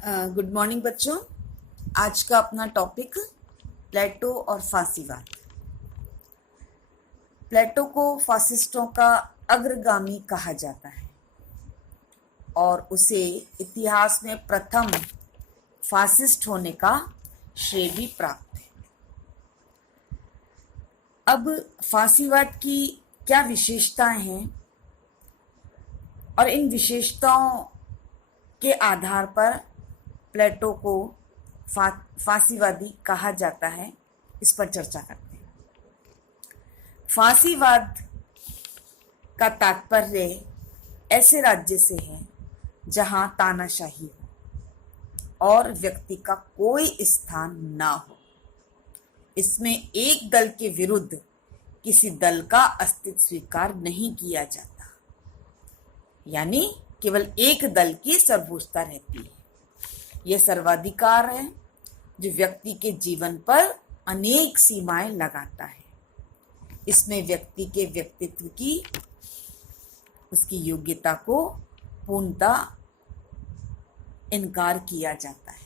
Good morning बच्चों। आज का अपना टॉपिक प्लेटो और फासीवाद। प्लेटो को फासिस्टों का अग्रगामी कहा जाता है और उसे इतिहास में प्रथम फासिस्ट होने का श्रेय भी प्राप्त है। अब फासीवाद की क्या विशेषताएं हैं और इन विशेषताओं के आधार पर प्लेटो को फासीवादी कहा जाता है, इस पर चर्चा करते हैं। फासीवाद का तात्पर्य ऐसे राज्य से है जहां तानाशाही हो और व्यक्ति का कोई स्थान ना हो। इसमें एक दल के विरुद्ध किसी दल का अस्तित्व स्वीकार नहीं किया जाता, यानी केवल एक दल की सर्वोच्चता रहती है। यह सर्वाधिकार है जो व्यक्ति के जीवन पर अनेक सीमाएं लगाता है। इसमें व्यक्ति के व्यक्तित्व की, उसकी योग्यता को पूर्णतः इनकार किया जाता है।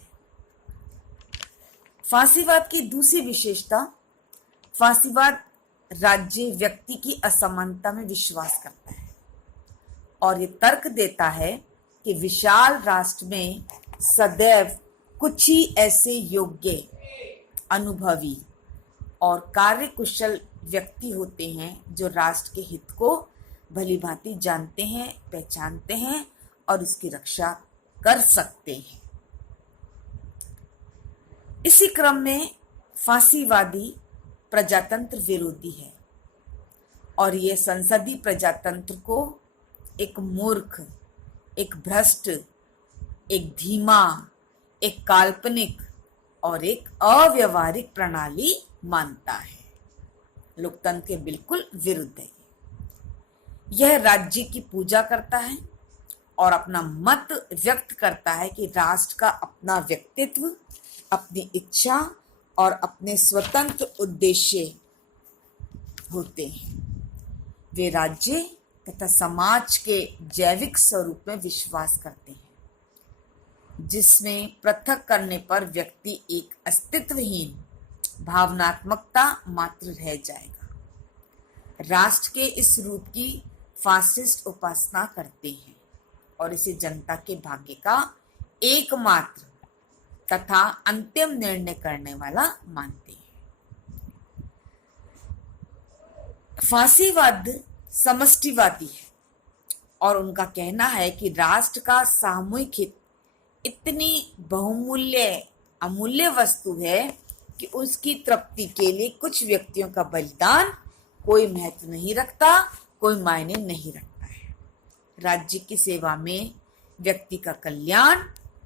फासीवाद की दूसरी विशेषता, फासीवाद राज्य व्यक्ति की असमानता में विश्वास करता है और ये तर्क देता है कि विशाल राष्ट्र में सदैव कुछ ही ऐसे योग्य, अनुभवी और कार्यकुशल व्यक्ति होते हैं जो राष्ट्र के हित को भली भांति जानते हैं, पहचानते हैं और उसकी रक्षा कर सकते हैं। इसी क्रम में फासीवादी प्रजातंत्र विरोधी है और ये संसदीय प्रजातंत्र को एक मूर्ख, एक भ्रष्ट, एक धीमा, एक काल्पनिक और एक अव्यवहारिक प्रणाली मानता है। लोकतंत्र के बिल्कुल विरुद्ध है। यह राज्य की पूजा करता है और अपना मत व्यक्त करता है कि राष्ट्र का अपना व्यक्तित्व, अपनी इच्छा और अपने स्वतंत्र उद्देश्य होते हैं। वे राज्य तथा समाज के जैविक स्वरूप में विश्वास करते हैं, जिसमें पृथक करने पर व्यक्ति एक अस्तित्वहीन भावनात्मकता मात्र रह जाएगा। राष्ट्र के इस रूप की फासिस्ट उपासना करते हैं और इसे जनता के भाग्य का एकमात्र तथा अंतिम निर्णय करने वाला मानते हैं। फासीवाद समष्टिवादी है और उनका कहना है कि राष्ट्र का सामूहिक हित इतनी बहुमूल्य, अमूल्य वस्तु है कि उसकी तृप्ति के लिए कुछ व्यक्तियों का बलिदान कोई महत्व नहीं रखता, कोई मायने नहीं रखता है। राज्य की सेवा में व्यक्ति का कल्याण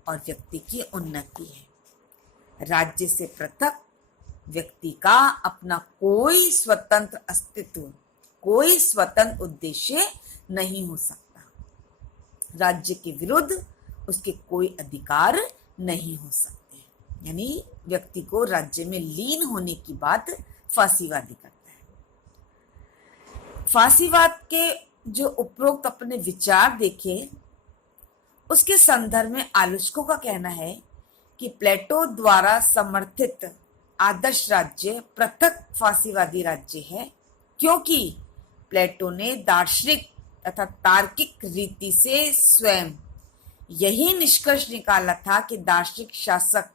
और व्यक्ति की उन्नति है। राज्य से पृथक व्यक्ति का अपना कोई स्वतंत्र अस्तित्व, कोई स्वतंत्र उद्देश्य नहीं हो सकता। राज्य के विरुद्ध उसके कोई अधिकार नहीं हो सकते। यानी व्यक्ति को राज्य में लीन होने की बात फासीवादी करता है। फासीवाद के जो उपरोक्त अपने विचार देखे, उसके संदर्भ में आलोचकों का कहना है कि प्लेटो द्वारा समर्थित आदर्श राज्य पृथक फासीवादी राज्य है, क्योंकि प्लेटो ने दार्शनिक तथा तार्किक रीति से स्वयं यही निष्कर्ष निकाला था कि दार्शनिक शासक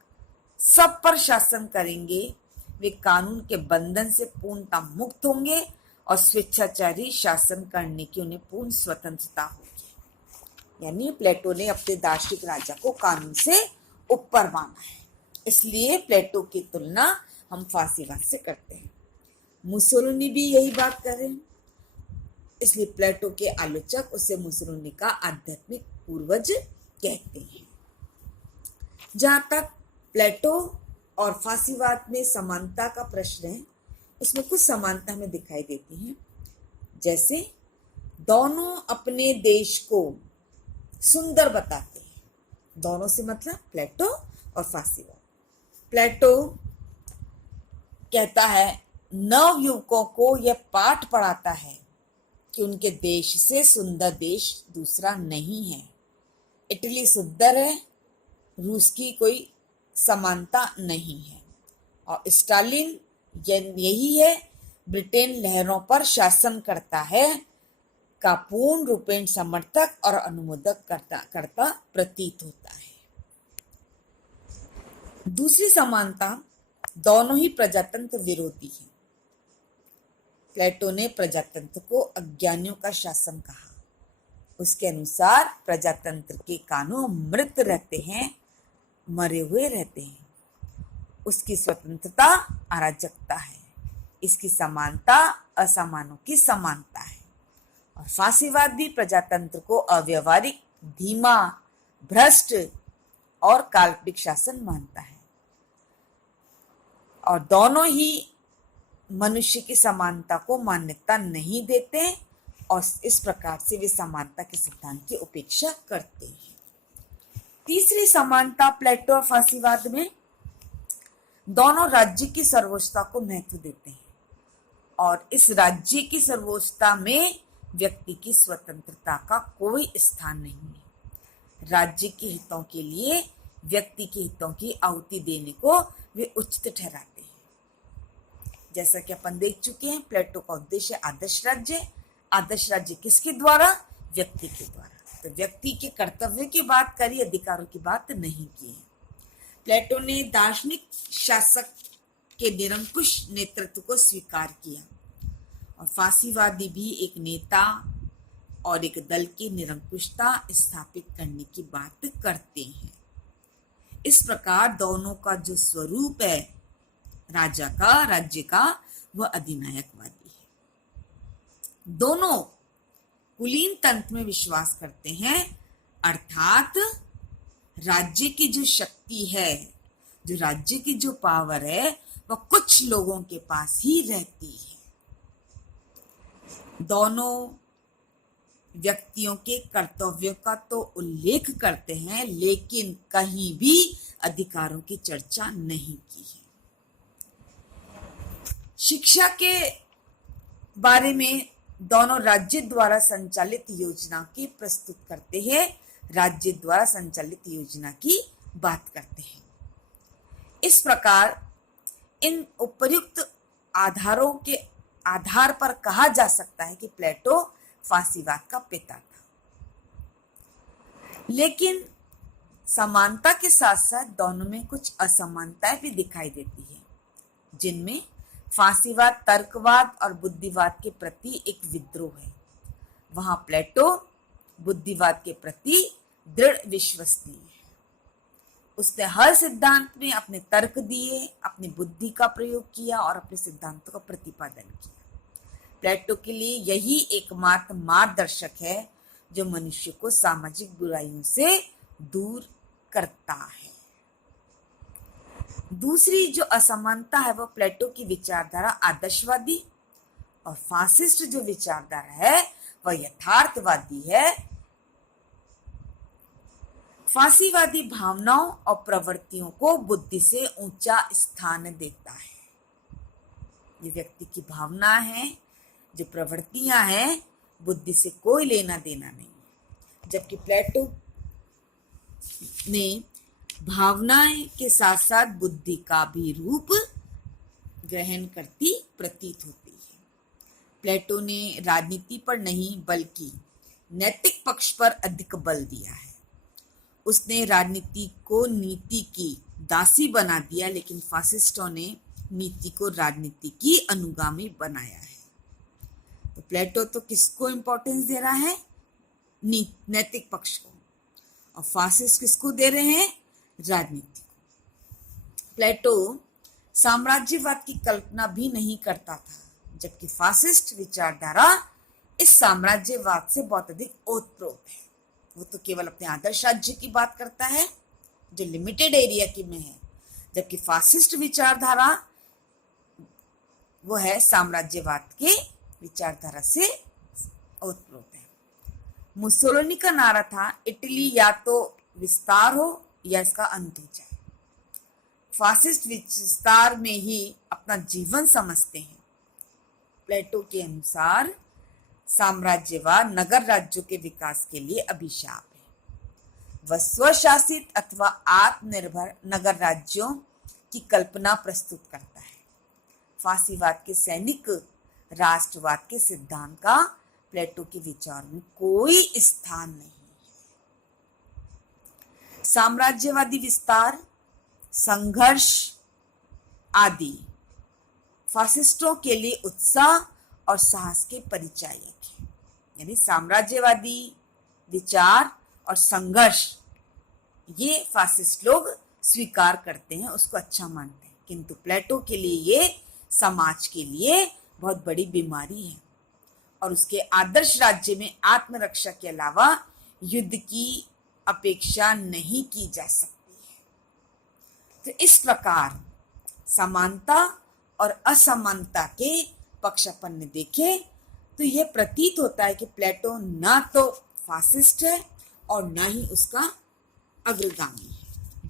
सब पर शासन करेंगे, वे कानून के बंधन से पूर्णतः मुक्त होंगे और स्वेच्छाचारी शासन करने की उन्हें पूर्ण स्वतंत्रता होगी। यानी प्लेटो ने अपने दार्शनिक राजा को कानून से ऊपर माना है, इसलिए प्लेटो की तुलना हम फासीवाद से करते हैं। मुसोलिनी भी यही बात कर रहे हैं, इसलिए प्लेटो के आलोचक उसे मुसोलिनी का आध्यात्मिक पूर्वज कहते हैं। जहां तक प्लेटो और फासीवाद में समानता का प्रश्न है, इसमें कुछ समानता हमें दिखाई देती है। जैसे दोनों अपने देश को सुंदर बताते हैं। दोनों से मतलब प्लेटो और फासीवाद। प्लेटो कहता है, नव युवकों को यह पाठ पढ़ाता है कि उनके देश से सुंदर देश दूसरा नहीं है। इटली सुंदर है, रूस की कोई समानता नहीं है। और स्टालिन यही है, ब्रिटेन लहरों पर शासन करता है का पूर्ण रूपेण समर्थक और अनुमोदक करता प्रतीत होता है। दूसरी समानता, दोनों ही प्रजातंत्र विरोधी हैं। प्लेटो ने प्रजातंत्र को अज्ञानियों का शासन कहा। उसके अनुसार प्रजातंत्र के कानून मृत रहते हैं, मरे हुए रहते हैं। उसकी स्वतंत्रता अराजकता है, इसकी समानता असमानों की समानता है। और फांसीवाद भी प्रजातंत्र को अव्यवहारिक, धीमा, भ्रष्ट और काल्पनिक शासन मानता है। और दोनों ही मनुष्य की समानता को मान्यता नहीं देते और इस प्रकार से वे समानता के सिद्धांत की उपेक्षा करते हैं। तीसरी समानता प्लेटो और फांसीवाद में, दोनों राज्य की सर्वोच्चता को महत्व देते हैं और इस राज्य की सर्वोच्चता में व्यक्ति की स्वतंत्रता का कोई स्थान नहीं है। राज्य के हितों के लिए व्यक्ति के हितों की आहुति देने को वे उचित ठहराते हैं। जैसा कि अपन देख चुके हैं, प्लेटो का उद्देश्य आदर्श राज्य। आदर्श राज्य किसके द्वारा? व्यक्ति के द्वारा। तो व्यक्ति के कर्तव्य की बात करी, अधिकारों की बात नहीं की है। प्लेटो ने दार्शनिक शासक के निरंकुश नेतृत्व को स्वीकार किया और फांसीवादी भी एक नेता और एक दल की निरंकुशता स्थापित करने की बात करते हैं। इस प्रकार दोनों का जो स्वरूप है राजा का, राज्य का, वह अधिनायकवादी है। दोनों कुलीन तंत्र में विश्वास करते हैं, अर्थात राज्य की जो शक्ति है, जो राज्य की जो पावर है, वह कुछ लोगों के पास ही रहती है। दोनों व्यक्तियों के कर्तव्यों का तो उल्लेख करते हैं, लेकिन कहीं भी अधिकारों की चर्चा नहीं की है। शिक्षा के बारे में दोनों राज्य द्वारा संचालित योजना की प्रस्तुत करते हैं, राज्य द्वारा संचालित योजना की बात करते हैं। इस प्रकार इन उपर्युक्त आधारों के आधार पर कहा जा सकता है कि प्लेटो फांसीवाद का पिता था। लेकिन समानता के साथ साथ दोनों में कुछ असमानताएं भी दिखाई देती है, जिनमें फांसीवाद तर्कवाद और बुद्धिवाद के प्रति एक विद्रोह है। वहां प्लेटो बुद्धिवाद के प्रति दृढ़ विश्वसनीय है। उसने हर सिद्धांत में अपने तर्क दिए, अपनी बुद्धि का प्रयोग किया और अपने सिद्धांतों का प्रतिपादन किया। प्लेटो के लिए यही एकमात्र मार्गदर्शक है जो मनुष्य को सामाजिक बुराइयों से दूर करता है। दूसरी जो असमानता है वह प्लेटो की विचारधारा आदर्शवादी और फासिस्ट जो विचारधारा है वह यथार्थवादी है। फांसीवादी भावनाओं और प्रवृत्तियों को बुद्धि से ऊंचा स्थान देता है। ये व्यक्ति की भावना है, जो प्रवृत्तियां हैं, बुद्धि से कोई लेना देना नहीं है। जबकि प्लेटो ने भावनाएं के साथ साथ बुद्धि का भी रूप ग्रहण करती प्रतीत होती है। प्लेटो ने राजनीति पर नहीं बल्कि नैतिक पक्ष पर अधिक बल दिया है। उसने राजनीति को नीति की दासी बना दिया, लेकिन फासिस्टों ने नीति को राजनीति की अनुगामी बनाया है। तो प्लेटो तो किसको इंपॉर्टेंस दे रहा है? नैतिक पक्ष को, और फासिस्ट किसको दे रहे हैं? राजनीति को। प्लेटो साम्राज्यवाद की कल्पना भी नहीं करता था, जबकि फासिस्ट विचारधारा इस साम्राज्यवाद से बहुत अधिक ओतप्रोत है। वो तो केवल अपने आदर्श राज्य की बात करता है जो लिमिटेड एरिया की में है, जबकि फासिस्ट विचारधारा वो है साम्राज्यवाद के विचारधारा से ओतप्रोत है। मुसोलिनी का नारा था, इटली या तो विस्तार हो या इसका अंत हो जाए। फासिस्ट विस्तार में ही अपना जीवन समझते हैं। प्लेटो के अनुसार साम्राज्यवाद नगर राज्यों के विकास के लिए अभिशाप है। वह स्वशासित अथवा आत्मनिर्भर नगर राज्यों की कल्पना प्रस्तुत करता है। फांसीवाद के सैनिक राष्ट्रवाद के सिद्धांत का प्लेटो के विचार में कोई स्थान नहीं। साम्राज्यवादी विस्तार, संघर्ष आदि फासिस्टों के लिए उत्साह और साहस के परिचायक है। यानी साम्राज्यवादी विचार और संघर्ष ये फासिस्ट लोग स्वीकार करते हैं, उसको अच्छा मानते हैं, किंतु प्लेटो के लिए ये समाज के लिए बहुत बड़ी बीमारी है और उसके आदर्श राज्य में आत्मरक्षा के अलावा युद्ध की अपेक्षा नहीं की जा सकती है। तो इस प्रकार समानता और असमानता के पक्ष अपन ने देखे तो यह प्रतीत होता है कि प्लेटो ना तो फासिस्ट है और ना ही उसका अग्रगामी है।